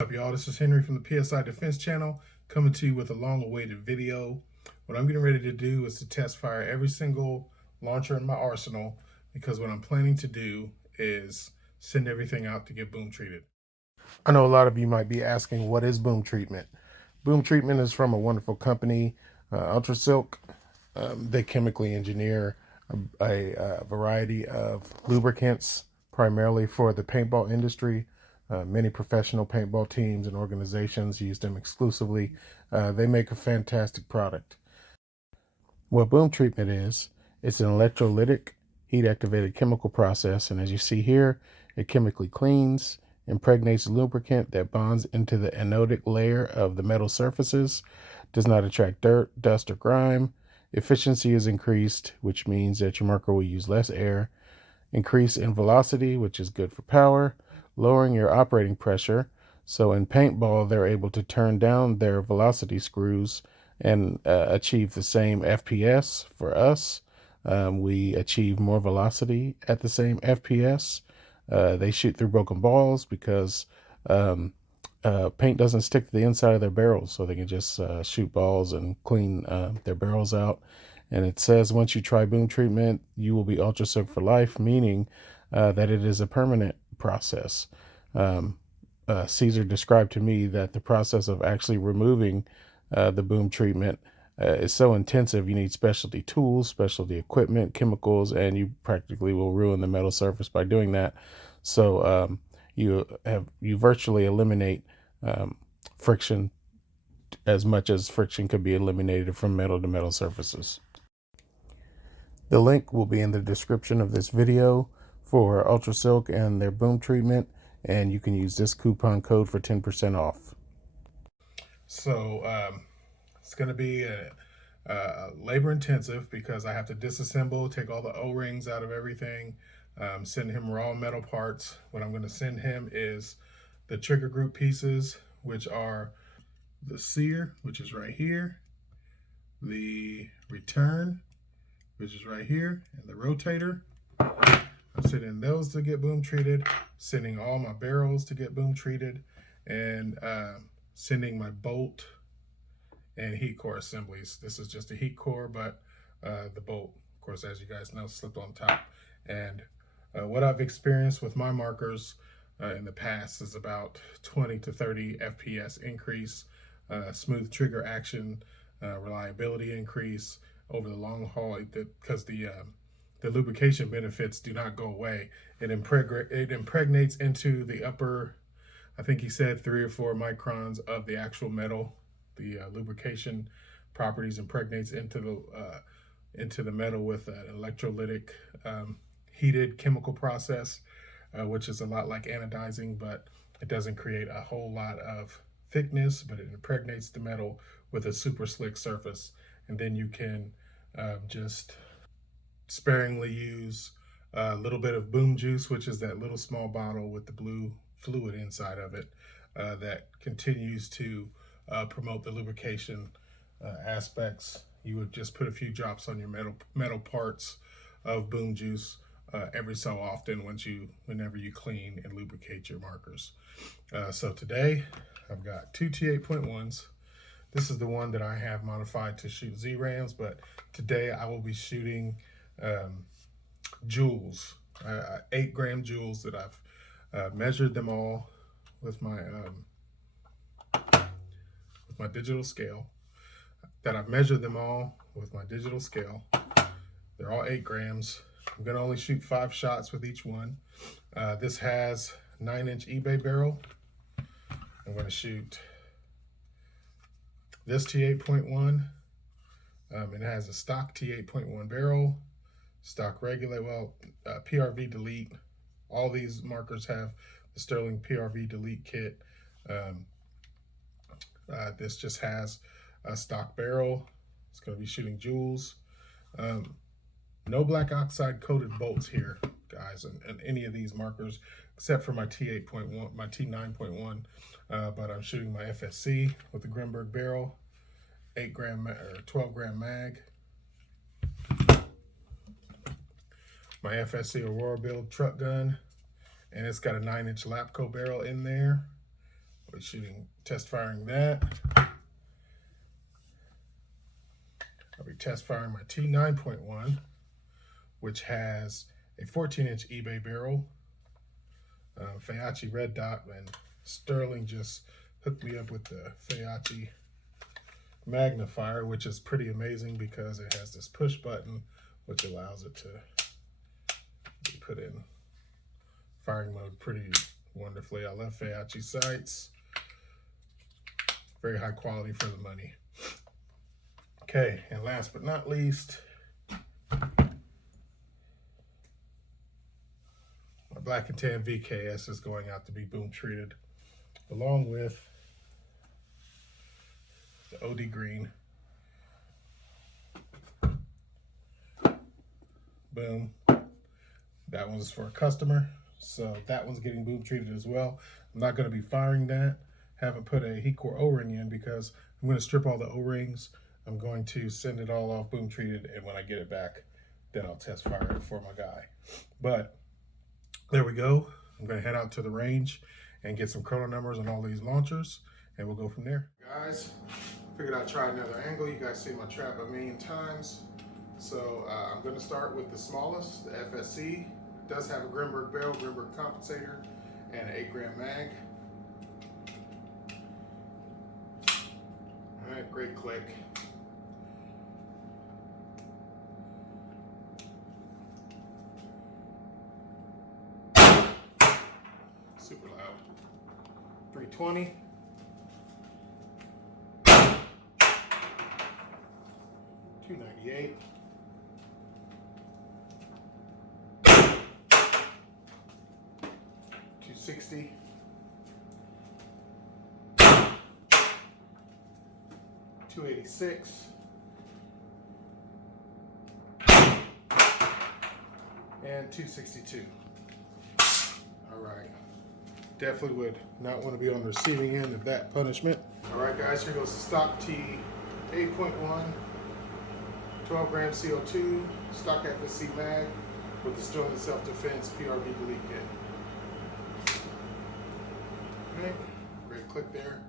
What's up, y'all? This is Henry from the PSI Defense Channel, coming to you with a long-awaited video. What I'm getting ready to do is to test fire every single launcher in my arsenal, because what I'm planning to do is send everything out to get boom treated. I know a lot of you might be asking, what is boom treatment? Boom treatment is from a wonderful company, Ultrasilk. They chemically engineer a variety of lubricants, primarily for the paintball industry. Many professional paintball teams and organizations use them exclusively. They make a fantastic product. What boom treatment is, it's an electrolytic heat-activated chemical process, and as you see here, it chemically cleans, impregnates lubricant that bonds into the anodic layer of the metal surfaces, does not attract dirt, dust, or grime. Efficiency is increased, which means that your marker will use less air. Increase in velocity, which is good for power. Lowering your operating pressure. So in paintball, they're able to turn down their velocity screws and achieve the same FPS. For us, we achieve more velocity at the same FPS. They shoot through broken balls because paint doesn't stick to the inside of their barrels, so they can just shoot balls and clean their barrels out. And it says once you try boom treatment, you will be Ultrasilk for life, meaning that it is a permanent process. Caesar described to me that the process of actually removing the boom treatment is so intensive, you need specialty tools, specialty equipment, chemicals, and you practically will ruin the metal surface by doing that. So you virtually eliminate friction as much as friction could be eliminated from metal to metal surfaces. The link will be in the description of this video for Ultrasilk and their boom treatment, and you can use this coupon code for 10% off. So it's going to be labor intensive because I have to disassemble, take all the O-rings out of everything, send him raw metal parts. What I'm going to send him is the trigger group pieces, which are the sear, which is right here, the return, which is right here, and the rotator. I'm sending those to get boom treated, sending all my barrels to get boom treated, and sending my bolt and heat core assemblies. This is just a heat core, but the bolt, of course, as you guys know, slipped on top. And what I've experienced with my markers in the past is about 20 to 30 FPS increase, smooth trigger action, reliability increase over the long haul, because the lubrication benefits do not go away. It impregnates into the upper, I think he said 3 or 4 microns of the actual metal. The lubrication properties impregnates into the metal with an electrolytic heated chemical process, which is a lot like anodizing, but it doesn't create a whole lot of thickness, but it impregnates the metal with a super slick surface. And then you can just sparingly use a little bit of boom juice, which is that little small bottle with the blue fluid inside of it that continues to promote the lubrication aspects. You would just put a few drops on your metal parts of boom juice every so often whenever you clean and lubricate your markers. So today I've got 2 T8.1s. This is the one that I have modified to shoot Z-Rams, but today I will be shooting joules, 8-gram joules that I've measured them all with my digital scale. They're all 8 grams. I'm gonna only shoot 5 shots with each one. This has 9-inch eBay barrel. I'm gonna shoot this T8.1. It has a stock T8.1 barrel, stock regular, PRV delete. All these markers have the Sterling PRV delete kit. This just has a stock barrel. It's going to be shooting joules. No black oxide coated bolts here, guys, and any of these markers, except for my T8.1, my T9.1. But I'm shooting my FSC with the Grimberg barrel, 8-gram or 12-gram mag. My FSC Aurora build truck gun, and it's got a 9-inch Lapco barrel in there. I'll be test firing that. I'll be test firing my T9.1, which has a 14-inch eBay barrel, Faiachi red dot, and Sterling just hooked me up with the Faiachi magnifier, which is pretty amazing because it has this push button which allows it to be put in firing mode pretty wonderfully. I love Faiachi sights. Very high quality for the money. Okay, and last but not least, my black and tan VKS is going out to be boom treated, along with the OD green. Boom. That one's for a customer, so that one's getting boom treated as well. I'm not going to be firing that. Haven't put a heat core O-ring in because I'm going to strip all the O-rings. I'm going to send it all off boom treated, and when I get it back, then I'll test fire it for my guy. But there we go. I'm going to head out to the range and get some chrono numbers on all these launchers, and we'll go from there. Guys, figured I'd try another angle. You guys see my trap a million times. So I'm going to start with the smallest, the FSC. It does have a Grimberg barrel, Grimberg compensator, and an 8-gram mag. All right, great click. Super loud. 320. 298. 260. 286. And 262. All right. Definitely would not want to be on the receiving end of that punishment. All right, guys, here goes the stock T8.1, 12-gram CO2, stock FSC mag with the Sterling self-defense PRV delete kit. Okay, great click there.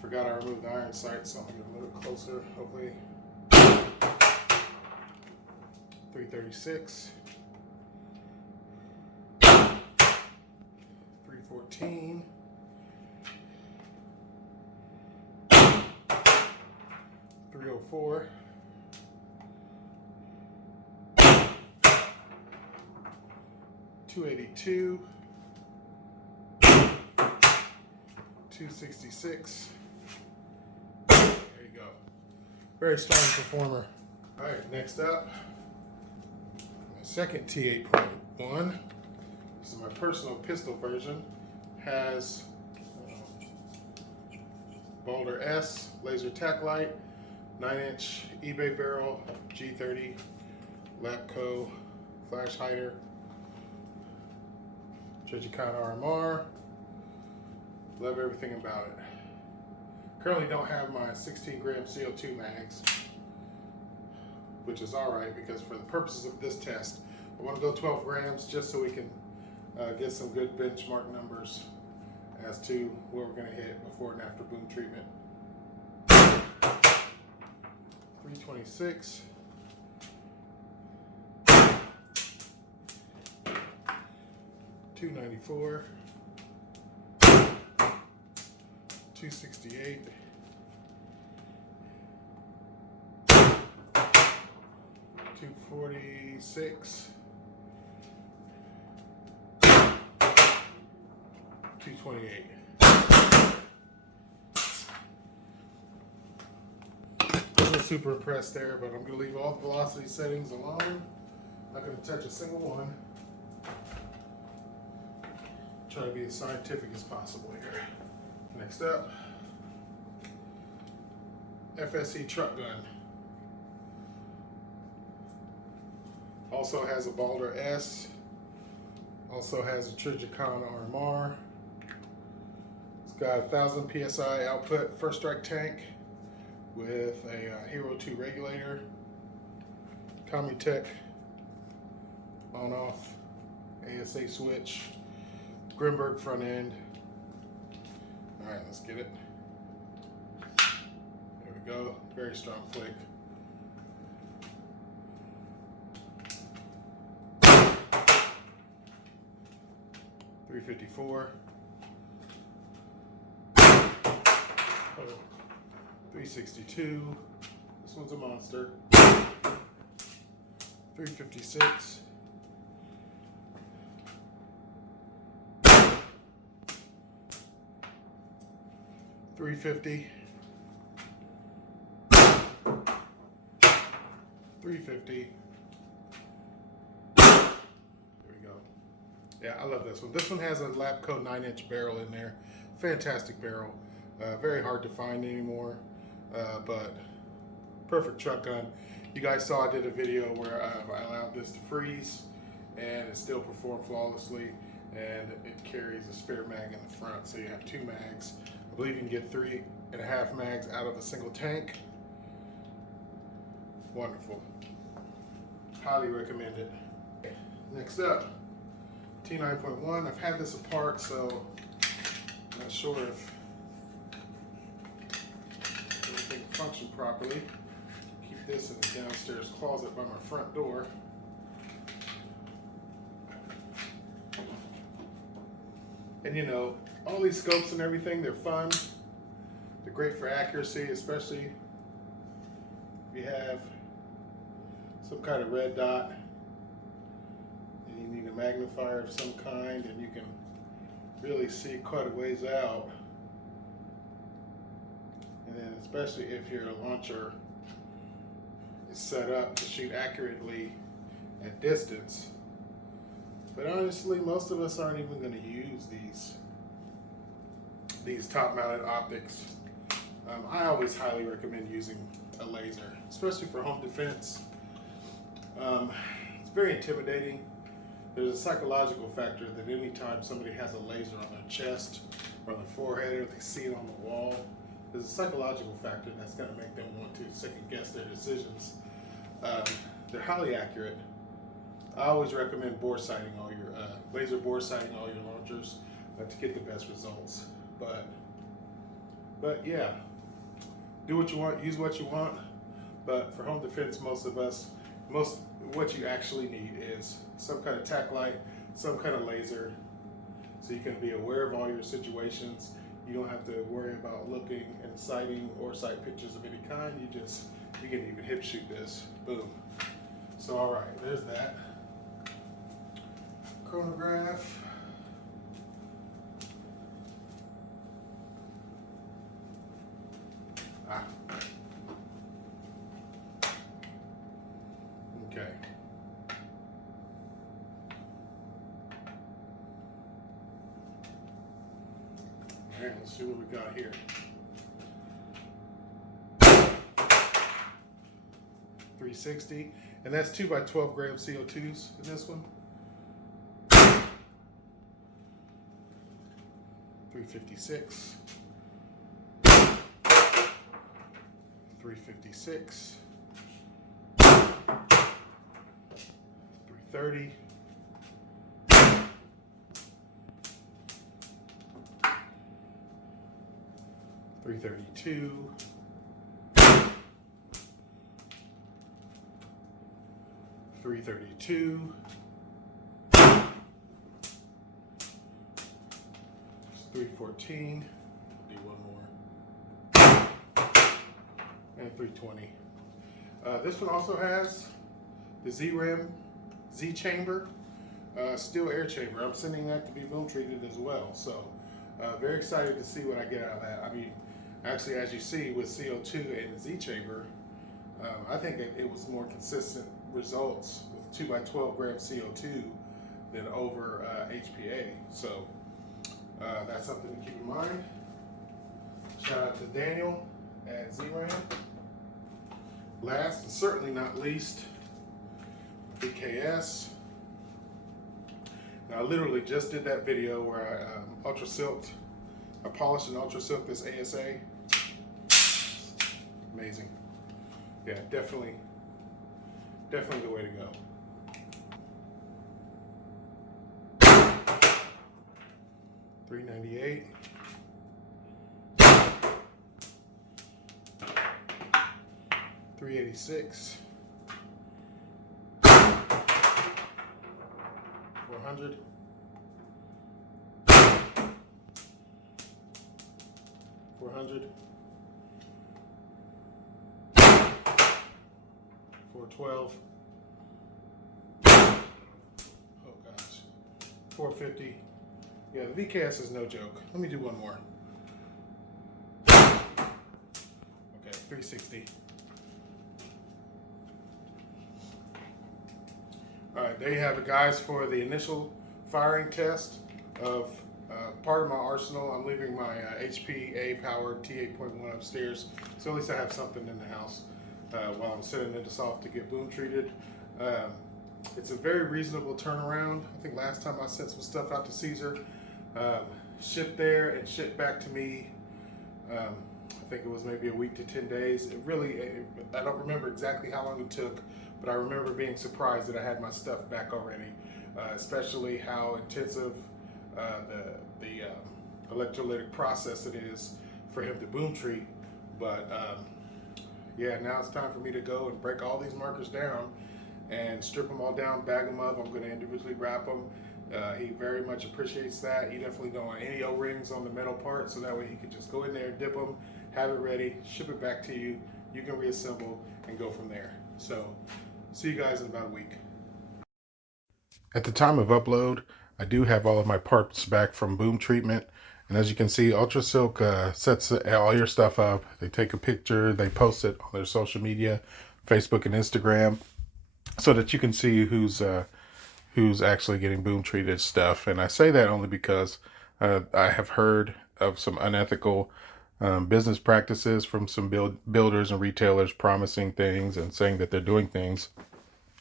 Forgot I removed the iron sight, so I'm gonna get a little closer, hopefully. 336. 314. 304. 282. 266. There you go. Very strong performer. All right, next up, my second T8.1. This is my personal pistol version. Has Boulder S laser tack light, 9-inch eBay barrel, G30, Lapco flash hider, Trigicon RMR. Love everything about it. Currently don't have my 16-gram CO2 mags, which is all right because for the purposes of this test, I want to go 12 grams just so we can get some good benchmark numbers as to where we're going to hit before and after boom treatment. 326. 294. 268. 246. 228. I wasn't super impressed there, but I'm going to leave all the velocity settings alone. Not going to touch a single one. Try to be as scientific as possible here. Next up, FSC truck gun. Also has a Boulder S. Also has a Trigicon RMR. It's got 1,000 PSI output first strike tank with a Hero 2 regulator, Comutech on-off ASA switch, Grimberg front end. All right, let's get it. There we go. Very strong flick. $354. Oh, $362. This one's a monster. $356. $350. $350. There we go. Yeah, I love this one. This one has a lap coat 9-inch barrel in there. Fantastic barrel. Very hard to find anymore, but perfect truck gun. You guys saw I did a video where I allowed this to freeze and it still performed flawlessly, and it carries a spare mag in the front, so you have 2 mags. I believe you can get 3.5 mags out of a single tank. Wonderful. Highly recommend it. Next up, T9.1. I've had this apart, so I'm not sure if everything will function properly. Keep this in the downstairs closet by my front door. And you know, all these scopes and everything, they're fun. They're great for accuracy, especially if you have some kind of red dot and you need a magnifier of some kind, and you can really see quite a ways out. And then especially if your launcher is set up to shoot accurately at distance. But honestly, most of us aren't even going to use these top-mounted optics. I always highly recommend using a laser, especially for home defense. It's very intimidating. There's a psychological factor that anytime somebody has a laser on their chest or on their forehead, or they see it on the wall, there's a psychological factor that's going to make them want to second guess their decisions. They're highly accurate. I always recommend bore sighting all your laser bore sighting all your launchers to get the best results. But yeah, do what you want, use what you want. But for home defense, what you actually need is some kind of tack light, some kind of laser, so you can be aware of all your situations. You don't have to worry about looking and sighting or sight pictures of any kind. You can even hip shoot this. Boom. So all right, there's that. Chronograph. Okay. All right, let's see what we got here. $360, and that's 2 by 12 gram CO2s in this one. $356. $356. $330. $332. $332. $314. Do one more. And $320. This one also has the Z chamber, steel air chamber. I'm sending that to be boom treated as well. So very excited to see what I get out of that. I mean, actually, as you see with CO2 and the Z chamber, I think it was more consistent results with 2 by 12 gram CO2 than over HPA. So that's something to keep in mind. Shout out to Daniel at Z-Ram. Last and certainly not least, VKS. Now I literally just did that video where I polished and ultrasilked this ASA. Amazing. Yeah, definitely the way to go. $398. 386, 400, 400, 412, oh gosh, 450. Yeah, the VKS is no joke. Let me do one more. Okay, 360. All right, there you have it, guys, for the initial firing test of part of my arsenal. I'm leaving my HP powered T8.1 upstairs, so at least I have something in the house while I'm sending it off to get boom treated. It's a very reasonable turnaround. I think last time I sent some stuff out to Caesar, shipped there and shipped back to me. I think it was maybe a week to 10 days. I don't remember exactly how long it took, but I remember being surprised that I had my stuff back already, especially how intensive the electrolytic process it is for him to boom treat. But yeah, now it's time for me to go and break all these markers down and strip them all down, bag them up. I'm going to individually wrap them. He very much appreciates that. He definitely don't want any O-rings on the metal part, so that way he can just go in there, dip them, have it ready, ship it back to you. You can reassemble and go from there. So see you guys in about a week. At the time of upload, I do have all of my parts back from Boom Treatment. And as you can see, Ultrasilk sets all your stuff up. They take a picture, they post it on their social media, Facebook and Instagram, so that you can see who's actually getting boom treated stuff. And I say that only because I have heard of some unethical business practices from some builders and retailers promising things and saying that they're doing things.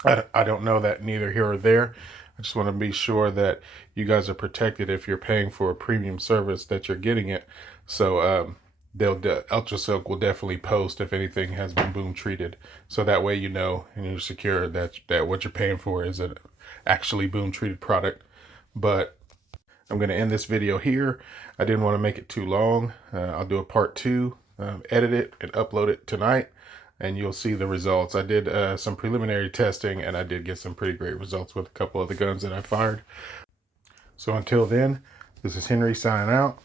I don't know that, neither here or there. I just want to be sure that you guys are protected if you're paying for a premium service, that you're getting it. So Ultrasilk will definitely post if anything has been boom treated, so that way you know and you're secure that what you're paying for is an actually boom treated product. But I'm going to end this video here. I didn't want to make it too long. I'll do a part 2, edit it and upload it tonight, and you'll see the results. I did some preliminary testing, and I did get some pretty great results with a couple of the guns that I fired. So until then, this is Henry signing out,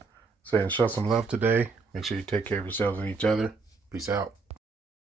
saying show some love today. Make sure you take care of yourselves and each other. Peace out.